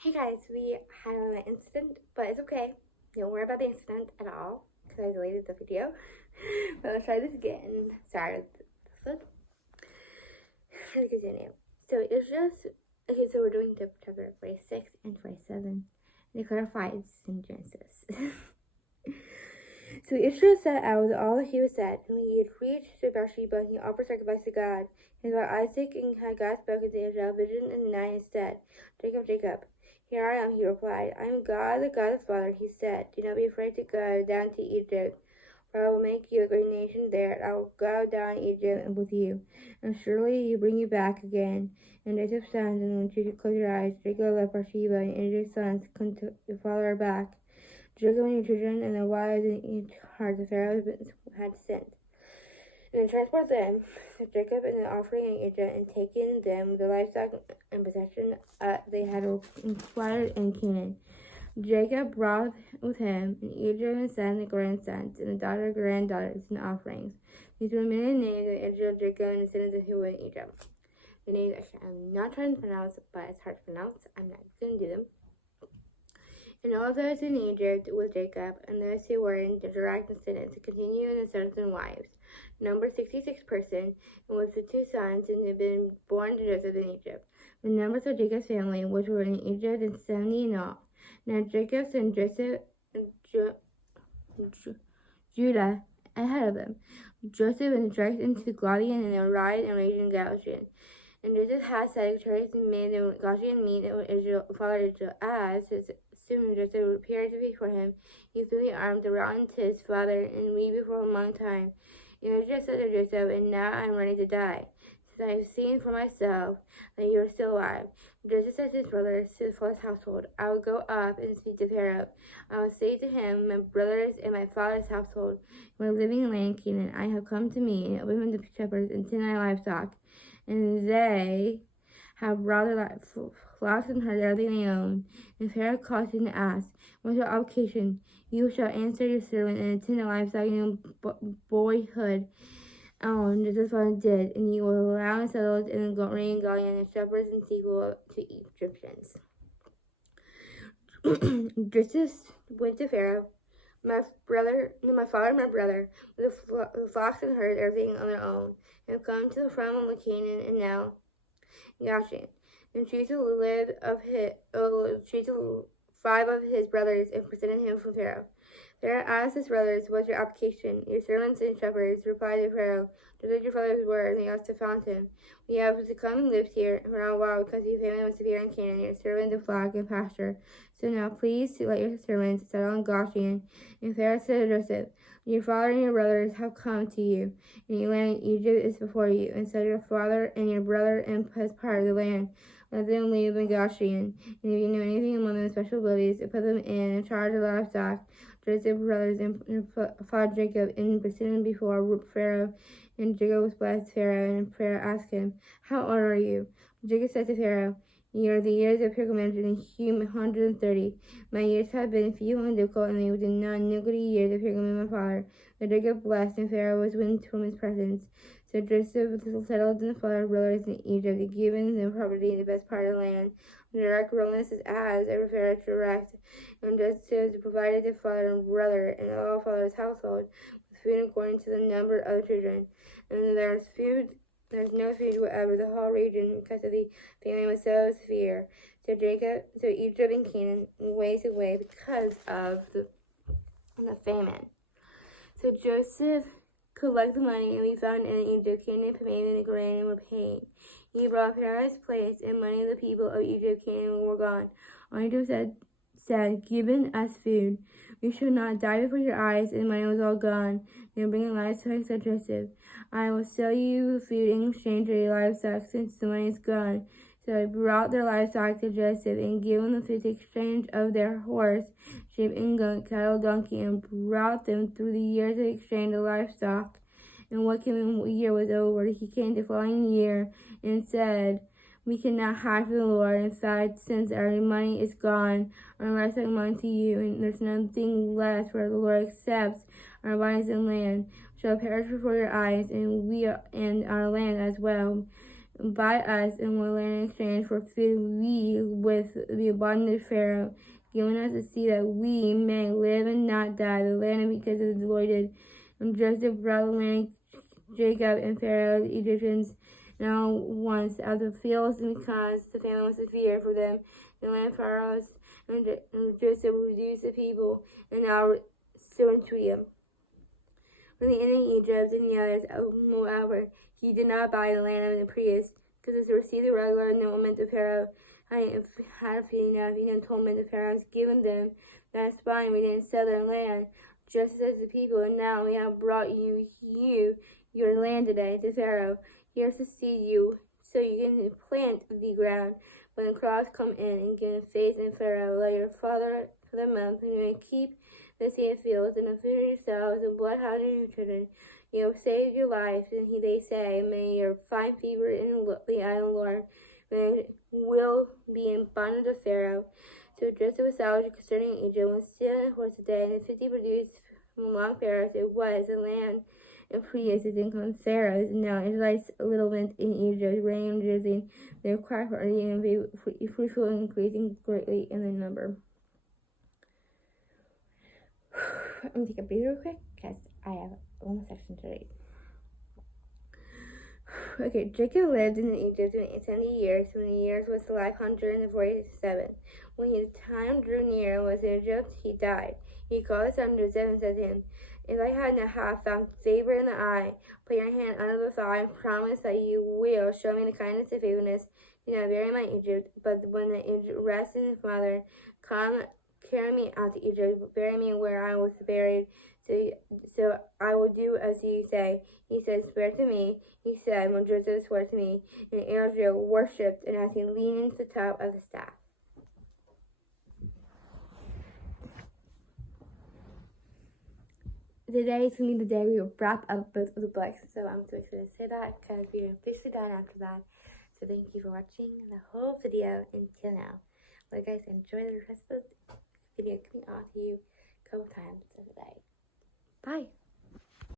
Hey guys, we had an incident, but it's okay. Don't worry about the incident at all because I deleted the video. But let's try this again. Sorry, let's continue. So it's just okay. So we're doing the chapter 46 and 47. They clarified in Genesis. So Israel set out with all that he was said, and when he had reached Beersheba, he offered sacrifice to God. And about Isaac and had God spoken to Israel, vision in the night, and said, Jacob, Jacob. Here I am, he replied. I am God, the God of father. He said, Do not be afraid to go down to Egypt, for I will make you a great nation there. I will go down Egypt with you, and surely you bring you back again. And Jacob's sons, and when you close your eyes, Jacob left Beersheba, and Israel's sons come to follow her back. Jacob and your children and their wives and each heart the Pharaoh had sent. And then transport them to Jacob and the offering in Egypt, and taken them the livestock and possession they had acquired in Canaan. Jacob brought with him in Egypt and son, the grandsons, and the daughter, granddaughters, and offerings. These were many names of Israel, Jacob, and the sons who were in Egypt. The names I'm not trying to pronounce, but it's hard to pronounce. I'm not going to do them. And all those in Egypt with Jacob, and those who were in the direct descendants, to continue in the sons and wives, number 66 persons, and with the two sons, and had been born to Joseph in Egypt. The numbers of Jacob's family, which were in Egypt, and 70 in all. Now Jacob sent Joseph and Judah ahead of them. Joseph went direct into Goshen, and they arrived and raged in Goshen. And Joseph had secretaries and made the Goshen meet with Israel, father Israel, as his soon Joseph appeared before him. He threw the arms around his father and wept before him a long time. And Israel said to Joseph, And now I am ready to die, since I have seen for myself that you are still alive. Joseph said to his brothers, to his father's household, I will go up and speak to Pharaoh. I will say to him, My brothers and my father's household, who are living in land Canaan, I have come to me, and opened the shepherds and tend my livestock. And they have brought their flocks and herds, everything they own. And Pharaoh caused him to ask, What's your occupation? You shall answer your servant and attend the livestock in your boyhood. Just as father did, and you will allow and settle in the rain, Galion, and shepherds and sequel to Egyptians. Joseph went to Pharaoh, my father and my brother, with the flocks and herds, everything on their own, have come to the front of Canaan, and now Goshen. And choose five of his brothers, and presented him from Pharaoh. Pharaoh asked his brothers, What's your occupation? Your servants and shepherds replied to Pharaoh, Just as your fathers were, and they also found him. We have come and lived here for a while, because your family was severe in Canaan, your servants and flock and pasture. So now please let your servants settle in Goshen. And Pharaoh said to Joseph, Your father and your brothers have come to you, and your land in Egypt is before you. And so your father and your brother and his part of the land. Let them leave in Goshen. And if you know anything among them special abilities, put them in charge of livestock. Joseph's brothers and father Jacob, and presented before Pharaoh. And Jacob was blessed Pharaoh, and Pharaoh asked him, How old are you? Jacob said to Pharaoh, You are the years of pilgrimage, and 130. My years have been few and difficult, and they did not iniquity years of pilgrimage, my father. But Jacob blessed, and Pharaoh was winning from his presence. So Joseph settled in the father's brothers in Egypt, and given them property in the best part of the land. The direct wilderness is as every Pharaoh direct, and Joseph provided the father and brother and all father's household with food according to the number of the children. And there's no food whatever the whole region, because of the famine was so severe. So Egypt and Canaan wasted away because of the famine. So Joseph collected the money, and we found in Egypt Canaan, famine, and grain, and were paid. He brought Pharaoh's place, and money of the people of Egypt, Canaan, were gone. Egypt said, Given us food. We shall not die before your eyes, and money was all gone. Then bring livestock, said Joseph. I will sell you food in exchange for your livestock, since the money is gone. So they brought their livestock to Joseph, and gave them the food in exchange of their horse, sheep, and goat, cattle, donkey, and brought them through the years of exchange of livestock. And what year was over, he came the following year and said, We cannot hide from the Lord. In fact, since our money is gone, our livestock belong to you, and there's nothing left where the Lord accepts our bodies and land shall perish before your eyes, and we and our land as well. by us and will in exchange for food we with the abundant Pharaoh, giving us to see that we may live and not die. The land because of the Lord did. And Joseph brought the land Jacob and Pharaoh, the Egyptians, now once out of the fields, and because the famine was severe for them, the land Pharaoh and Joseph reduced the people, and now so into him. When the enemy Egypt and the others, moreover, he did not buy the land of the priests, because to receive the regular noblement of Pharaoh, I had a feeling of the atonement of Pharaoh has given them, that spying we didn't sell their land, just as the people, and now we have brought you your land today to Pharaoh. Here's to see you, so you can plant the ground. When the crops come in and give faith in Pharaoh, let your father for the month, and you may keep the seed fields and the food yourselves, and bloodhound and your children. You have saved your life, and they say, may your fine favor in the eye of the Lord, may it will be in bondage of Pharaoh. So Joseph was salvaged concerning Egypt, was still in horse a day, and the 50 produced from among Pharaohs. It was the land and priests his income Pharaohs, and now Israelites settlement in Egypt, reigned using their property and be fruitful and increasing greatly in their number. I'm gonna take a breather real quick because I have one more section to read. Okay, Jacob lived in Egypt 70 years. When the years was 547. When his time drew near and was in Egypt, he died. He called his son Joseph and said to him, if I had not found favor in the eye, put your hand under the thigh and promise that you will show me the kindness and faithfulness. Do not bury my Egypt, but when the Egypt rests in his mother, come carry me out to Egypt, bury me where I was buried. So I will do as you say. He said, swear to me. He said, when Joseph swore to me, and Israel worshipped, and as he leaned into the top of the staff. Today is going to be the day we will wrap up both of the books, so I'm so excited to say that because we are officially done after that. So thank you for watching the whole video until now. Well, guys, enjoy the rest of the video coming off to you a couple times today. Bye.